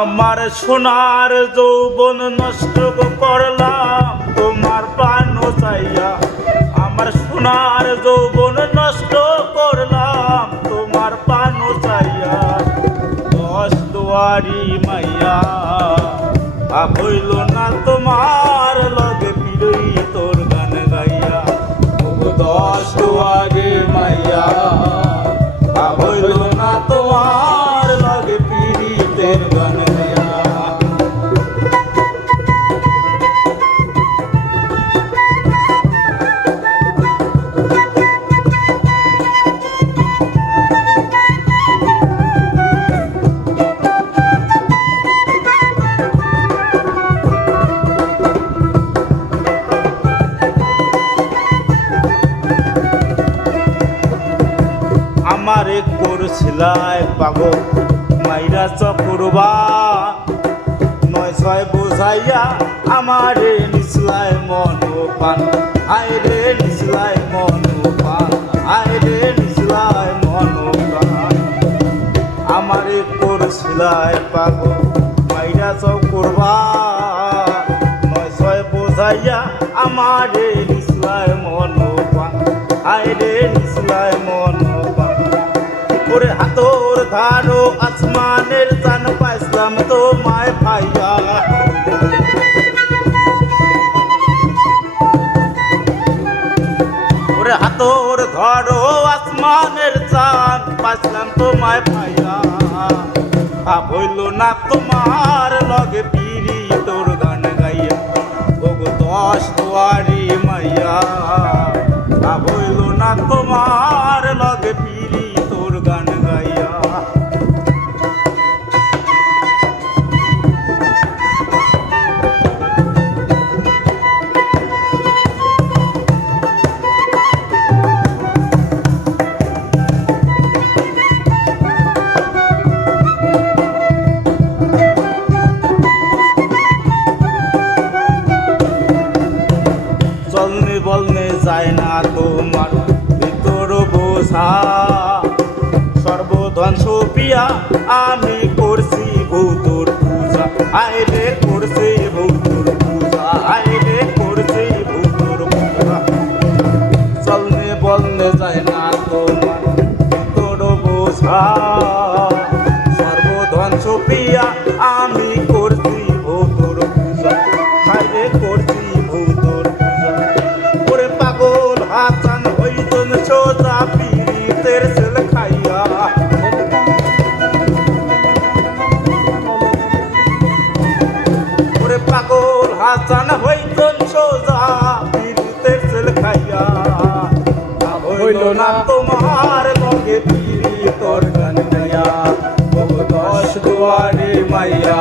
আমার সোনার যৌবন নষ্ট করলাম তোমার প্রাণ চাইয়া। আমার সোনার যৌবন নষ্ট করলাম তোমার প্রাণ চাইয়া। দশ দুয়ারি মাইয়া হইল না তোমার লগে পিড়ই তোর গান গাইয়া। দশ দুয়ারি মাইয়া হইল না তোমার লগে পিড়িতের গান গাইয়া। আমারে করছিলাই পাগল মাইরা চকুরবা। নয় ছয় বোঝাইয়া আমারে নিসলাই মন পান। আয় রে নিসলাই মন পান, আয় রে নিসলাই মন পান। আমারে করছিলাই পাগল মাইরা চকুরবা। নয় ছয় বোঝাইয়া আমারে নিসলাই মন পান, আয় রে নিসলাই মন পান। ওরে হাতর ধারো আসমানের চান পাইছিলাম তোমায় পাইয়া। ওরে হাতর ধরো আসমানের চান পাইছিলাম তোমায় পাইয়া। হইল না তোমার লগে পিড়ি তোর গান গাইয়া। ওগো দশ দুয়ারি মাইয়া হইল না তোমার লগে পিড়ি তোর গান গাইয়া। চলনে বলনে যায় না তোমার ভিতর বোঝা। সর্বধন সুপিয়া আমি করছি ভৌতর পূজা। আইলে করছি ভৌতর পূজা, আইলে করছি ভৌতর পূজা। চলনে বলনে যায় না তোমার ভিতর বোঝা। সর্বধন সুপিয়া আমি করছি ভৌতর পূজা, আইলে করছি ভৌতর পূজা। ওরে পাগল হাসান হইতন সোজা পিড়িতের সেল খাইয়া। ওরে পাগল হাসান হইতন সোজা পিড়িতের সেল খাইয়া। হইল না তোমার লগে পিড়ি তোর গান গাইয়া। দশ দুয়ারি মাইয়া